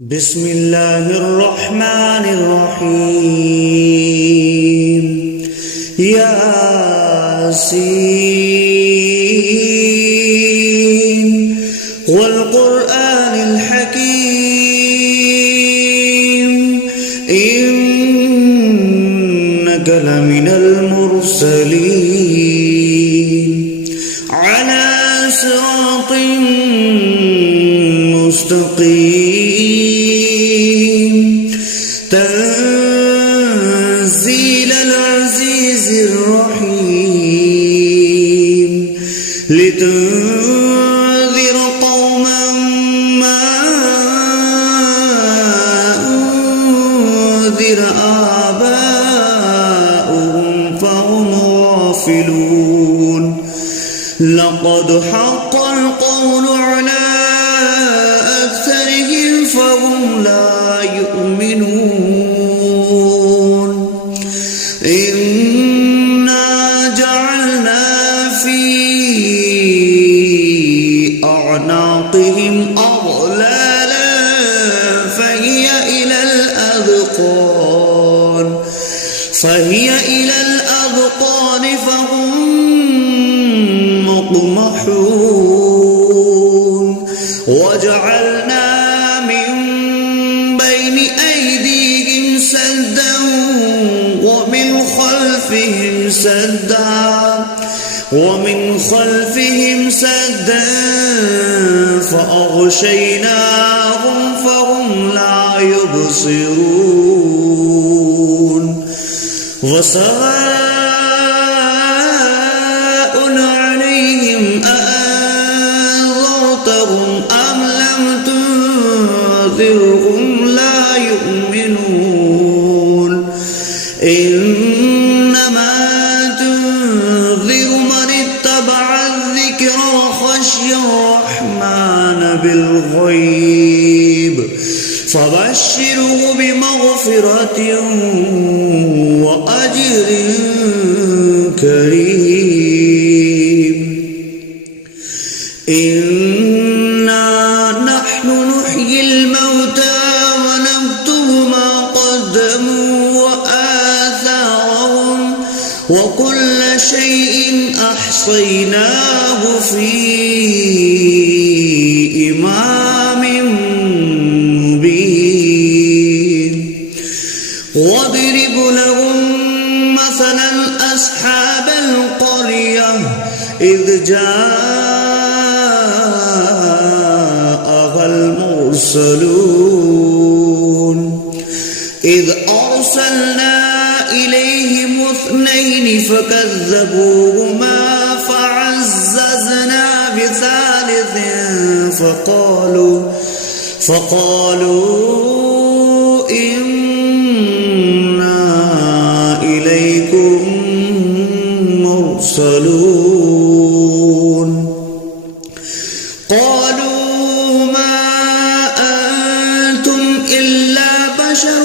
بسم الله الرحمن الرحيم ياسين والقرآن الحكيم إنك لمن المرسلين على صراط مستقيم تنزيل العزيز الرحيم لتنذر قوما ما أنذر آباؤهم فهم غافلون لقد حق القول على أكثرهم فهم لا يؤمنون إنا جعلنا في أعناقهم أغلالا فهي إلى الأذقان فهم مقمحون وجعلنا من بين أيديهم سدا ومن خلفهم سدا فأغشيناهم فهم لا يبصرون وسواء عليهم أأنذرتهم أم لم تنذرهم لا يؤمنون إنما تنذر من اتبع الذكر وخشي الرحمن بالغيب فبشره بمغفرة وأجر كريم إنا نحن نحيي الموتى ونكتب ما قدموا وآثارهم وكل شيء أحصيناه في إمام مبين واضرب لهم مثلا أصحاب القرية إذ جاءها المرسلون إذ أرسلنا إليهم 2 فكذبوهما فعززنا بثالث فقالوا إنا إليكم مرسلون قالوا ما أنتم إلا بشر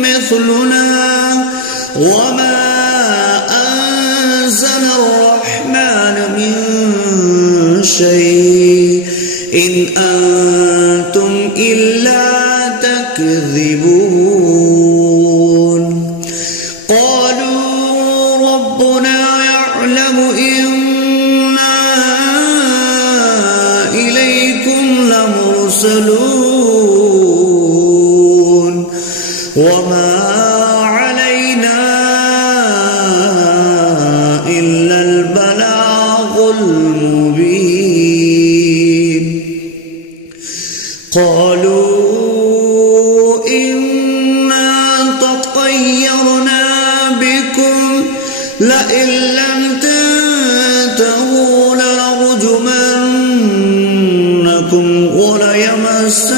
مثلنا وما أنزل الرحمن من شيء إن أنتم إلا تكذبون قالوا ربنا يعلم إنا إليكم لمرسلون وما علينا إلا البلاغ المبين قالوا إنا تطيرنا بكم لئن لم تنتهوا لنرجمنكم وليمسنكم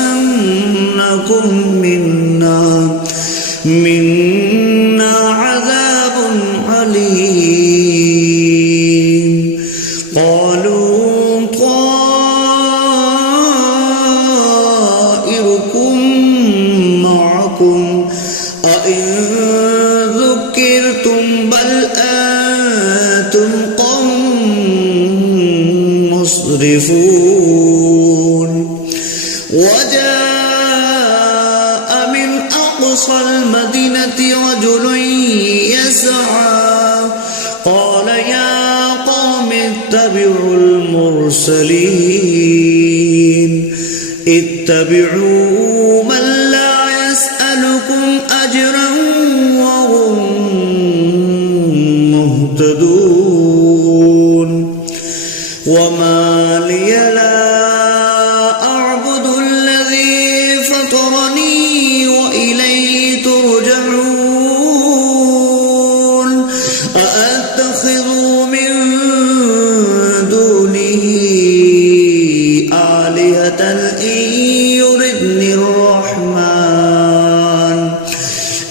منا عذاب عليم قالوا طائركم معكم أئن ذكرتم بل أنتم قوم مسرفون وجاء أقصى المدينة رجل يسعى قال يا قوم اتبعوا المرسلين اتبعوا من لا يسألكم أجرا وهم مهتدون وما لي لا أعبد الذي فطرني وإليه ترجعون أأتخذ من دونه آلهة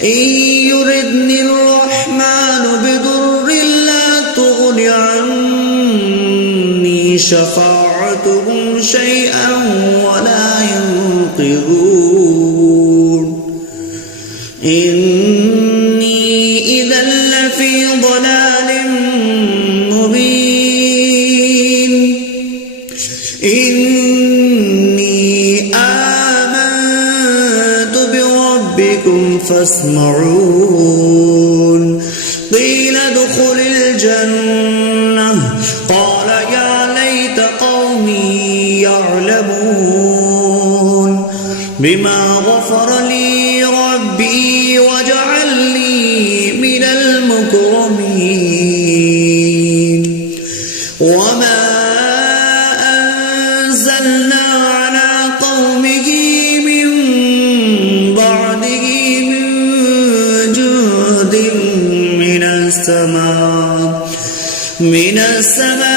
إن يردني الرحمن بضر لا تغن عني شفاعتهم شيئا ولا ينقذون إني إذا لفي ضلال مبين إني آمنت بربكم فاسمعون قيل ادخل الجنة قال يا ليت قومي يعلمون بما غفر لي ربي وجعلني من المكرمين وما أنزلنا على قومه من بعده من جند من السماء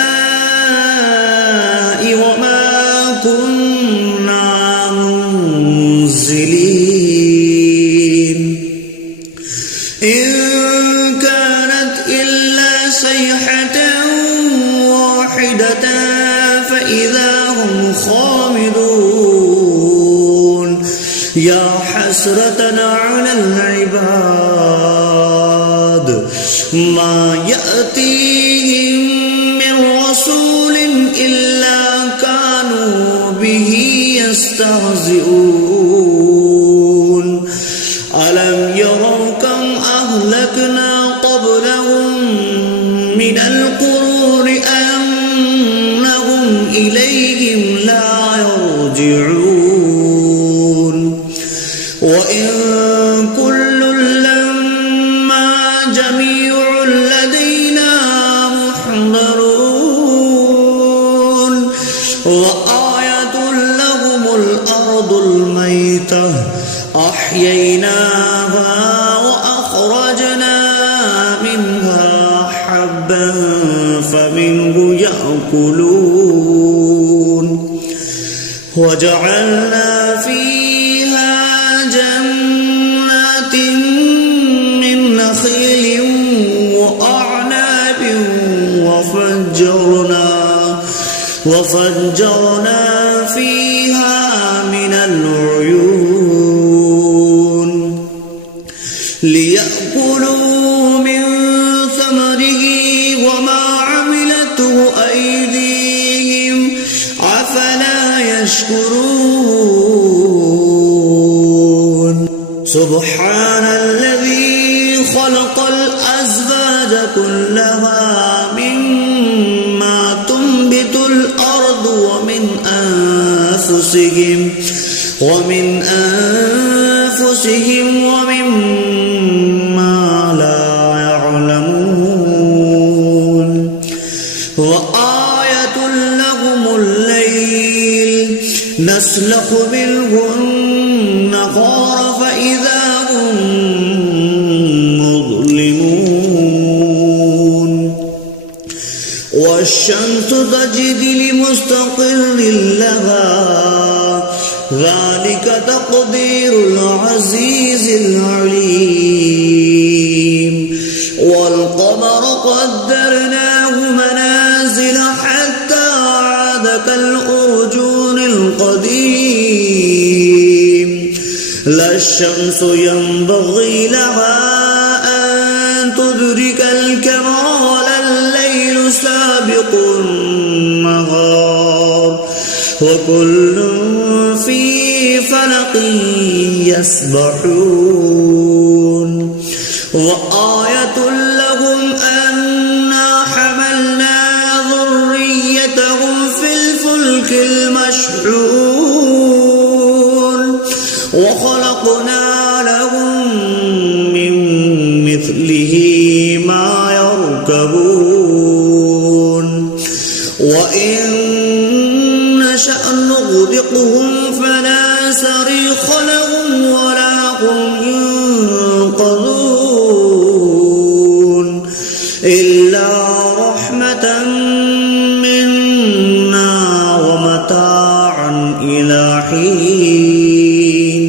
وما كنا منزلين إن كانت إلا صيحة واحدة فإذا هم خامدون يا حسرة على العباد ما يأتيهم من رسول إلا كانوا به يستهزئون ألم يروا كم أهلكنا قبلهم من القرون أنهم إليهم لا يرجعون وإن كل لما جميع لدينا محضرون وآية لهم الأرض الميتة أحييناها وأخرجنا منها حبا فمنه يأكلون وجعلنا فيها جنات من نخيل وأعناب وفجرنا فيها من العيون ليأكلوا من ثمره وما عملته أيديهم أفلا يشكرون سبحان الذي خلق الأزواج كلها مما تنبت الأرض ومن أنفسهم ومما لا يعلمون وآية لهم الليل نسلخ منه النهار فإذا هم مظلمون والشمس تجري لمستقر لها ذلك تقدير العزيز العليم والقمر قدرناه منازل حتى عاد كالأرجون القديم لا الشمس ينبغي لها أن تدرك القمر ولا الليل سابق النهار وكل في فلق يسبحون وآية لهم أنا حملنا ذريتهم في الفلك المشحون وخلقنا لهم من مثله ما يركبون وإن نشأ نغرقهم فلا صريخ لهم ولا هم ينقذون إلا رحمة منا ومتاعا إلى حين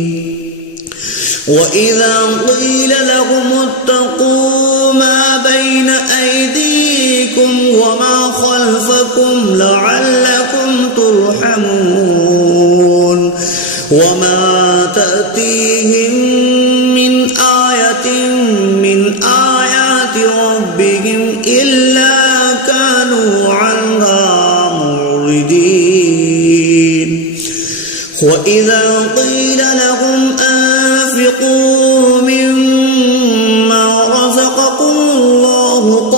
وإذا قيل لهم اتقوا ما بين أيديكم وما خلفكم لعلكم ترحمون وما تأتيهم من آية من آيات ربهم إلا كانوا عنها معرضين وإذا قيل لهم أنفقوا مما رزقكم الله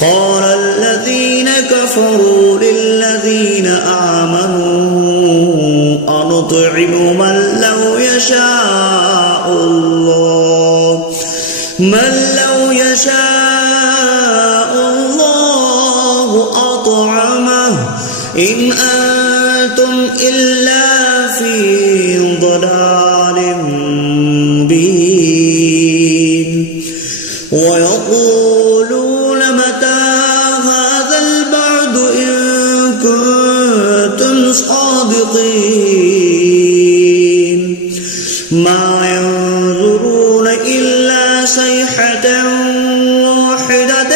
قال الذين كفروا للذين آمنوا أنطعم من لو يشاء الله أطعمه إن أنتم إلا في ضلال مبين ويقولون متى هذا البعد إن كنتم صادقين ما ينظرون إلا صيحة واحدة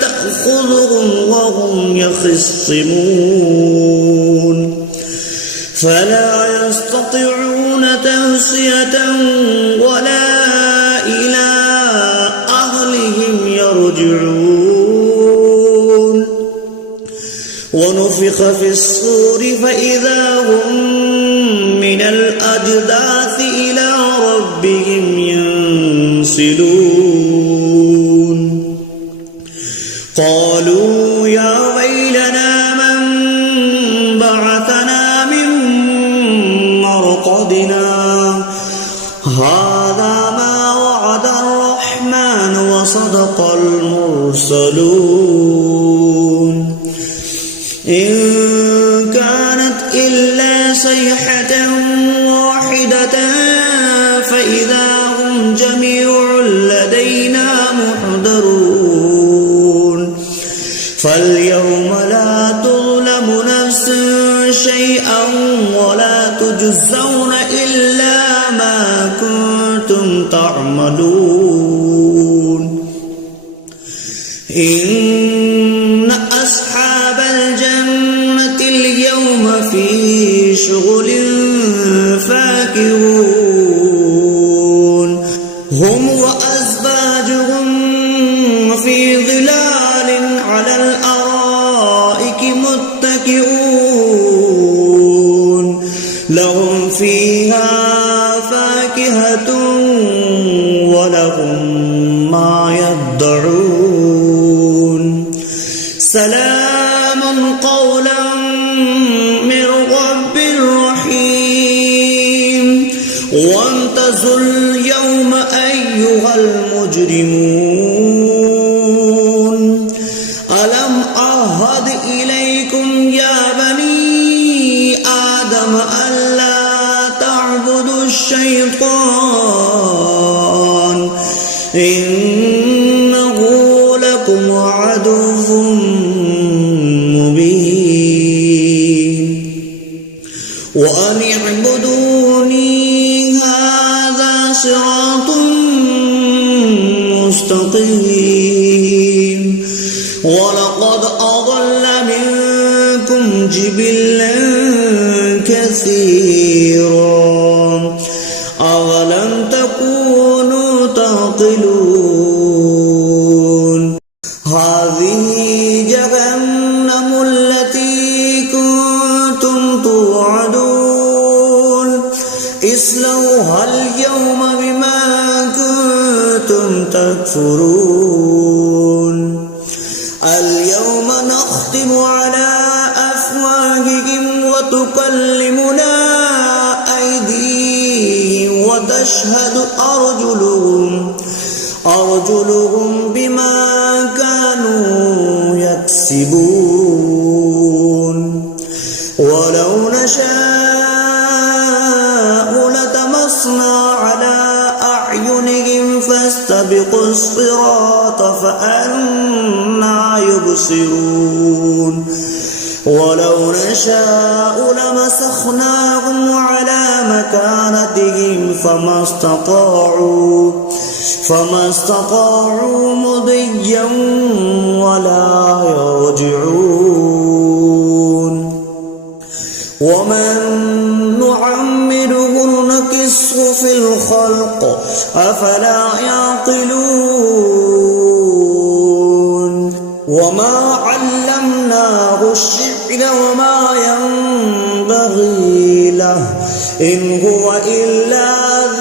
تأخذهم وهم يخصمون فلا يستطيعون تهصية ولا إلى أهلهم يرجعون ونفخ في الصور فإذا هم من الأجداث إلى ربهم ينسلون قالوا يا ويلنا من بعثنا من مرقدنا هذا ما وعد الرحمن وصدق المرسلون إن كانت إلا صيحة واحدة فإذا هم جميع لدينا محضرون فاليوم لا تظلم نفس شيئا ولا تجزون إلا ما كنتم تعملون إن أصحاب الجنة اليوم في شغل فاكهون هم وأزواجهم في ظلال على الأرائك متكئون لهم فيها فاكهة ولهم ما يدعون سلام قولا من رب رحيم وامتازوا اليوم أيها المجرمون ألم أعهد إليكم يا بني آدم ألا تعبدوا الشيطان إنه لكم عدو مبين وأن اعبدوني هذا صراط مستقيم ولقد أضل منكم جبلا كثيرا أولم تكونوا تعقلون هذه جهنم التي كنتم اصلوها اليوم بما كنتم تكفرون اليوم نختم على أفواههم وتكلمنا أيديهم وتشهد أرجلهم بما كانوا يكسبون ولو نشاء لطمسنا على أعينهم فاستبقوا الصراط فأنى يبصرون ولو نشاء لمسخناهم على مكانتهم فما استطاعوا مضيا ولا يرجعون ومن نعمره نكسه في الخلق أفلا يعقلون وما علمناه الشعر وما ينبغي له إن هو إلا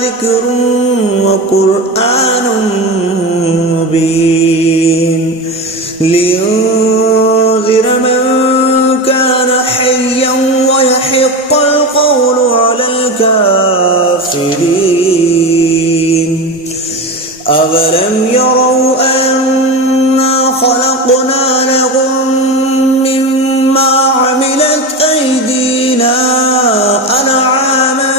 ذكر وقرآن مبين لينذر من كان حيا ويحق القول على الكافرين أولم يروا أنا خلقنا لهم مما عملت أيدينا أنعاما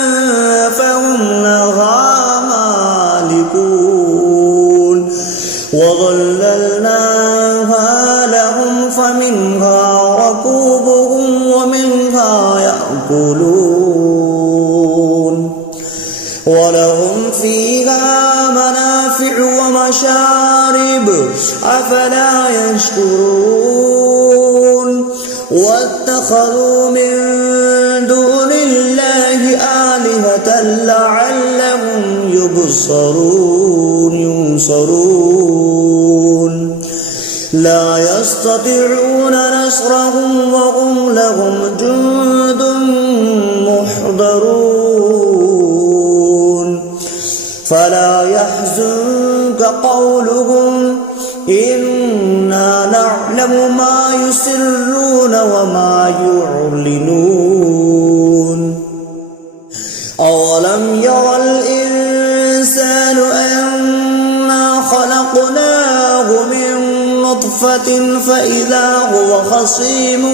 فهم لها مالكون وظللناها لهم فمنها ركوبهم ومنها يأكلون ولهم فيها منافع ومشارب أفلا يشكرون واتخذوا من دون الله آلهة لعلهم ينصرون لا يستطيعون نصرهم وهم لهم جند محضرون فلا يحزنك قولهم إنا نعلم ما يسرون وما يعلنون أولم ير الإنسان أنا خلقناه من نطفة فإذا هو خصيم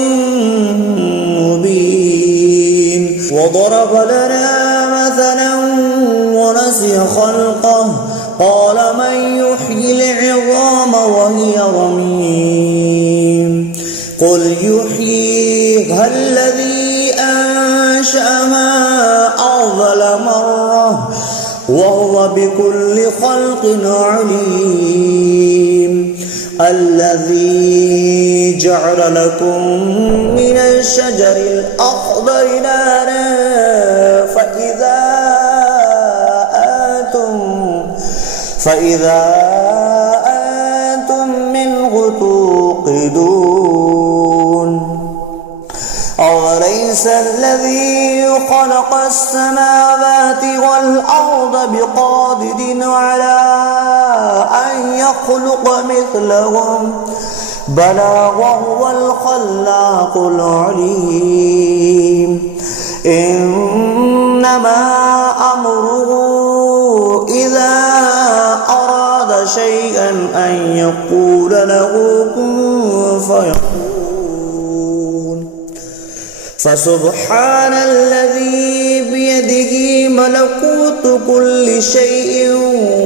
مبين وضرب لنا مثلا ونسي خلقه قال من يحيي العظام وهي رميم قل يحييها الذي أنشأها أول مرة وهو بكل خلق عليم الذي جعل لكم من الشجر الأخضر نارا فإذا أنتم منه توقدون أوليس الذي خلق السماوات والأرض بقادر على أن يخلق مثلهم بلى وهو الخلاق العليم إنما أمره إذا أراد شيئا أن يقول له كن فيكون فسبحان الذي بيده ملكوت كل شيء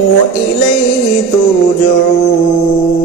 وإليه ترجعون